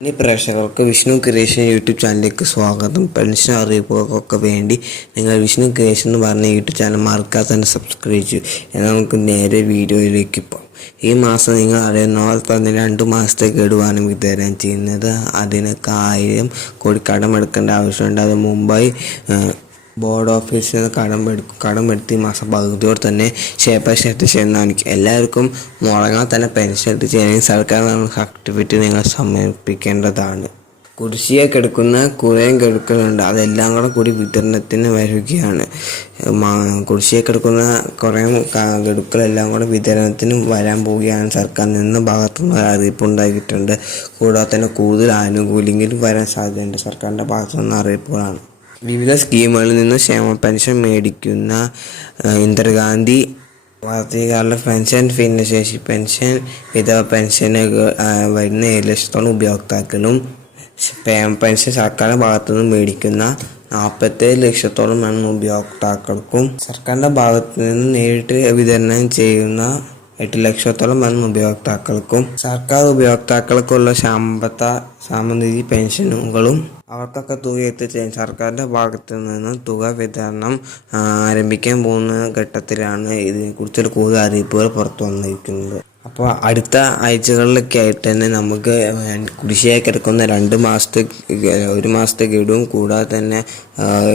ഇനി പ്രേക്ഷകർക്ക് Vishnu creation YouTube ചാനലിലേക്ക് സ്വാഗതം. പെൻഷൻ അറിയിപ്പുകൾക്കൊക്കെ വേണ്ടി നിങ്ങൾ വിഷ്ണു ക്രിയേഷൻ എന്ന് പറഞ്ഞ യൂട്യൂബ് ചാനൽ മറക്കാതെ തന്നെ സബ്സ്ക്രൈബ് ചെയ്യൂ. എന്നാൽ നമുക്ക് നേരെ വീഡിയോയിലേക്ക് പോകാം. ഈ മാസം നിങ്ങൾ അറിയുന്ന പോലെ തന്നെ രണ്ട് മാസത്തെ ഗഡുവാണ് വിതരണം ചെയ്യുന്നത്. അതിനൊക്കെ ആയിരം കോടി കടമെടുക്കേണ്ട ആവശ്യമുണ്ട്. അത് ഏഹ്, ബോർഡ് ഓഫീസിൽ നിന്ന് കടം എടുക്കും കടം എടുത്ത് ഈ മാസം പകുതിയോടെ തന്നെ ഷേപ്പർ ഷർട്ട് ചെയ്യുന്നതാണ് എല്ലാവർക്കും മുടങ്ങാൻ തന്നെ പെൻഷൻ ചെയ്യണമെങ്കിൽ സർക്കാർ ആക്ടിവിറ്റി നിങ്ങൾ സമർപ്പിക്കേണ്ടതാണ്. കുടിശ്ശിയെ കിടക്കുന്ന കുറേ ഗഡുക്കളുണ്ട്. അതെല്ലാം കൂടെ കൂടി വിതരണത്തിന് വരികയാണ്. കുടിശ്ശിയെ കെടുക്കുന്ന കുറേ ക- ഗഡുക്കളെല്ലാം കൂടെ വിതരണത്തിന് വരാൻ പോവുകയാണ്. സർക്കാർ നിന്ന് ഭാഗത്തുനിന്ന് ഒരു അറിയിപ്പ് ഉണ്ടാക്കിയിട്ടുണ്ട് കൂടാതെ തന്നെ കൂടുതൽ ആനുകൂല്യങ്ങളും വരാൻ സാധ്യതയുണ്ട്. സർക്കാരിന്റെ ഭാഗത്തുനിന്ന് അറിയിപ്പുകളാണ്. വിവിധ സ്കീമുകളിൽ നിന്ന് ക്ഷേമ പെൻഷൻ മേടിക്കുന്ന ഇന്ദിരാഗാന്ധി വാർത്തകാരുടെ പെൻഷൻ ഭിന്നശേഷി പെൻഷൻ വിധവ പെൻഷനുകൾ വരുന്ന ഏഴ് ലക്ഷത്തോളം ഉപയോക്താക്കളും പെൻഷൻ സർക്കാരിന്റെ ഭാഗത്തു നിന്ന് മേടിക്കുന്ന നാൽപ്പത്തേഴ് ലക്ഷത്തോളം എണ്ണം ഉപയോക്താക്കൾക്കും. സർക്കാരിന്റെ ഭാഗത്തു നിന്ന് നേരിട്ട് വിതരണം ചെയ്യുന്ന എട്ട് ലക്ഷത്തോളം വൻ ഉപയോക്താക്കൾക്കും സർക്കാർ ഉപയോക്താക്കൾക്കുള്ള ശമ്പത്ത സാമനിധി പെൻഷനുകളും അവർക്കൊക്കെ തുക എത്തിച്ചേരും സർക്കാരിന്റെ ഭാഗത്തു നിന്ന് തുക വിതരണം ആരംഭിക്കാൻ പോകുന്ന ഘട്ടത്തിലാണ് ഇതിനെക്കുറിച്ചൊരു കൂടുതൽ അറിയിപ്പുകൾ പുറത്തു വന്നിരിക്കുന്നത്. അപ്പോൾ അടുത്ത ആഴ്ചകളിലൊക്കെ ആയിട്ട് തന്നെ നമുക്ക് കുടിശ്ശിയായി കിടക്കുന്ന രണ്ട് മാസത്തെ ഒരു മാസത്തെ ഗഡുവും കൂടാതെ തന്നെ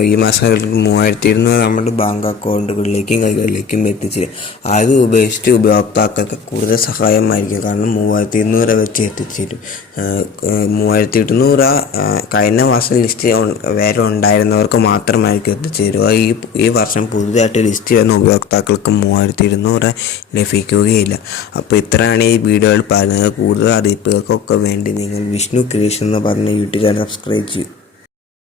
ഈ മാസം മൂവായിരത്തി ഇരുന്നൂറ് നമ്മുടെ ബാങ്ക് അക്കൗണ്ടുകളിലേക്കും കൈകളിലേക്കും എത്തിച്ചു അത് ഉപേക്ഷിച്ച് ഉപയോക്താക്കൾക്ക് കൂടുതൽ സഹായമായിരിക്കും. കാരണം മൂവായിരത്തി ഇരുന്നൂറ് വെച്ച് എത്തിച്ചേരും മൂവായിരത്തി ഇരുന്നൂറ് കഴിഞ്ഞ മാസം ലിസ്റ്റ് വേറെ ഉണ്ടായിരുന്നവർക്ക് മാത്രമായിരിക്കും എത്തിച്ചേരുക. ഈ ഈ വർഷം പുതുതായിട്ട് ലിസ്റ്റ് വന്ന ഉപയോക്താക്കൾക്ക് മൂവായിരത്തി ഇരുന്നൂറ് ലഭിക്കുകയില്ല. അപ്പോൾ ഇത്രയാണ് ഈ വീഡിയോയിൽ പറഞ്ഞത്. കൂടുതൽ അറിയിപ്പുകൾക്കൊക്കെ വേണ്ടി നിങ്ങൾ വിഷ്ണു ക്രിയേഷൻ എന്ന് പറഞ്ഞ യൂട്യൂബ് ചാനൽ സബ്സ്ക്രൈബ് ചെയ്യൂ.